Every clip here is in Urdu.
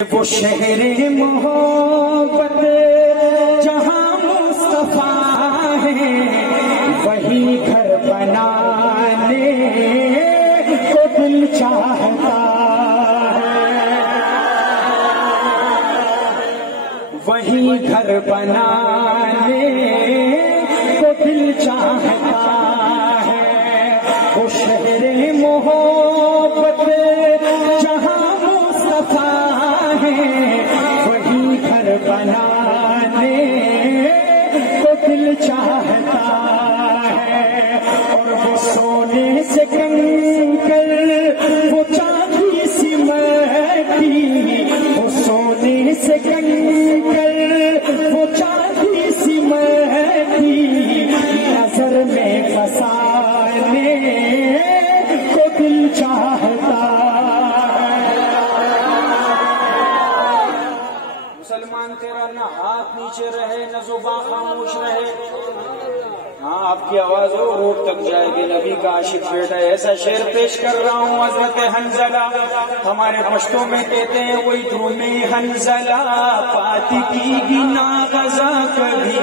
وہ شہر محبت جہاں مصطفیٰ ہے وہی گھر بنانے کو دل چاہتا ہے، وہی گھر بنانے کو دل چاہتا ہے۔ وہ شہر محبت جہاں وہی گھر بنانے کو دل چاہتا ہے، اور وہ سونے سے کنکر وہ چاندی سی مٹی، وہ سونے سے کنکر وہ چاندی سی مٹی نظر میں بسانے کو دل چاہتا ہے۔ مسلمان تیرا نہ ہاتھ نیچے رہے نہ زبان خاموش رہے، ہاں آپ کی آواز روڈ تک جائے گی۔ نبی کا عاشق بیٹا ہے، ایسا شعر پیش کر رہا ہوں۔ حضرت حنظلہ ہمارے پشتوں میں کہتے ہیں وہی دھومے حنظلہ پاتی کی گنا غزا کبھی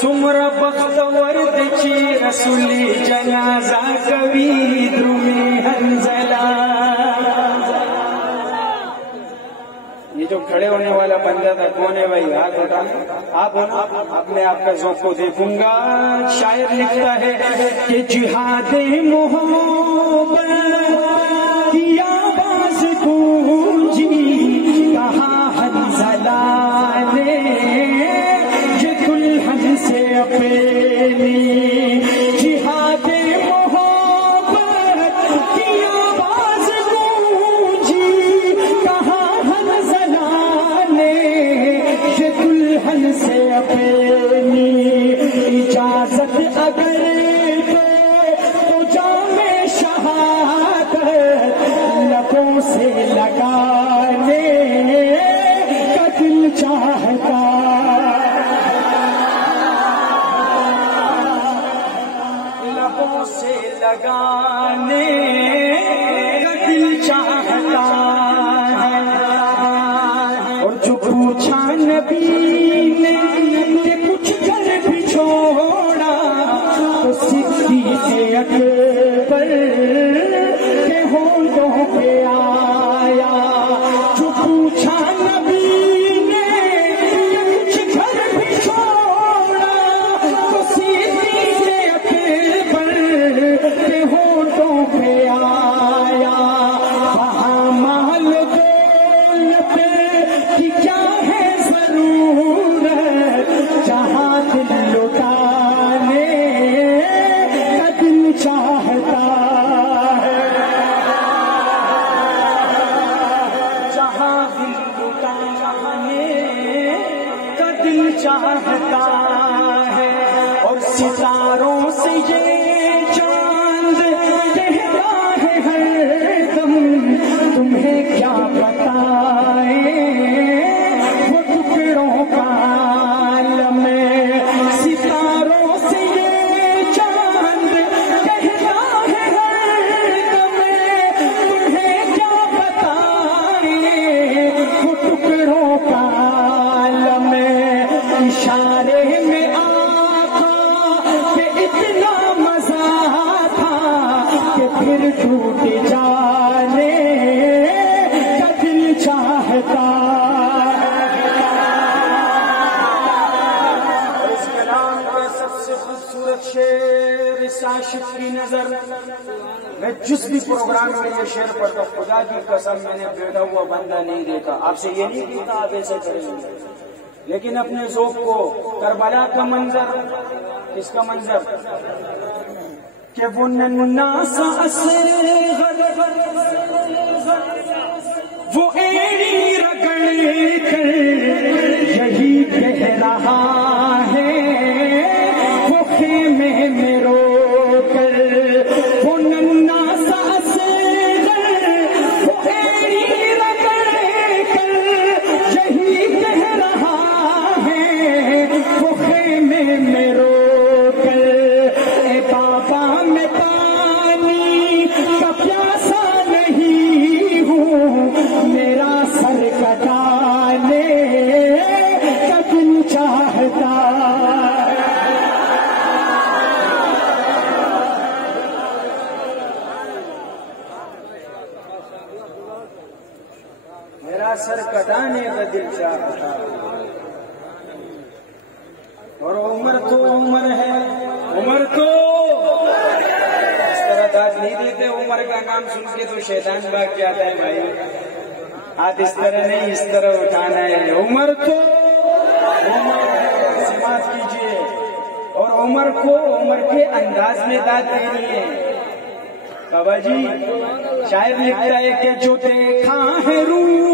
سمر بخت ورد چی رسول جنازہ کبھی دھومے حنظلہ۔ یہ جو کھڑے ہونے والا بندہ تھا کون ہے بھائی؟ ہاتھ اٹھانا آپ ہونا، اپنے آپ کا ذوق کو دیکھوں گا۔ شاعر لکھتا ہے کہ جہاد محبت کی آواز گونجی کہاں حنظلہ نے یہ دلہن سے اپنی، جہاد محبت کی آواز گونجی کہاں دلہن سے اپنی، اجازت اگر تو جام شہادت لبوں سے لگانے کا دل چاہتا، لبوں سے لگانے کا دل چاہتا ہے۔ اور جو پوچھا نبی نے کہ کچھ کر بھی چھوڑا تو صدیق اکبر کے ہونٹوں پہ آیا۔ جو پوچھا نبی نے کہ کچھ کر بھی چھوڑا تو صدیق اکبر کے ہونٹوں پہ آیا۔ وہاں مال دولت کی کیا ہے ضرورت جہاں دل لٹانے کا دل چاہتا ہے، جہاں دل لٹانے کا دل چاہتا ہے۔ اور ستاروں سے یہ چاند کہتا ہے ہر دم تمہیں کیا بتائیں وہ ٹکڑوں کا عالم ہے۔ ستاروں سے یہ چاند کہتا ہے ہر دم تمہیں کیا بتائیں وہ ٹکڑوں کا عالم ہے۔ اشارے میں آقا کہ اتنا مزہ تھا کہ پھر ٹوٹ جانے کا دل چاہتا۔ اس کلام کا سب سے خوبصورت شعر اس عاشق کی نظر، میں جس بھی پروگرام میں یہ شعر پڑھتا ہوں خدا کی قسم میں نے بیٹھا ہوا بندہ نہیں دیکھا۔ آپ سے یہ نہیں کہتا آپ ایسے کریں، لیکن اپنے ذوق کو کربلا کا منظر، اس کا منظر کہ وہ ننا سا اصغر وہ ایڑی رگڑ کر یہی کہہ رہا ہے وہ خیمے میں رو کر، وہ ننا سا اصغر وہ ایڑی رگڑ کر یہی کہہ رہا ہے وہ خیمے میں رو کر، اے بابا میں پانی کا پیاسا نہیں ہوں میرا سر کا سر کٹانے کا دل چاہتا، اور عمر تو عمر ہے، عمر تو اس طرح داد نہیں دیتے، عمر کا نام سن کے تو شیطان بھاگ جاتا ہے بھائی، ہاتھ اس طرح نہیں اس طرح اٹھانا ہے، عمر تو عمر ہے، سماعت کیجیے، اور عمر کو عمر کے انداز میں داد دینی ہے۔ بابا جی شاعر لکھتا ہے کہ جو دیکھا ہے روح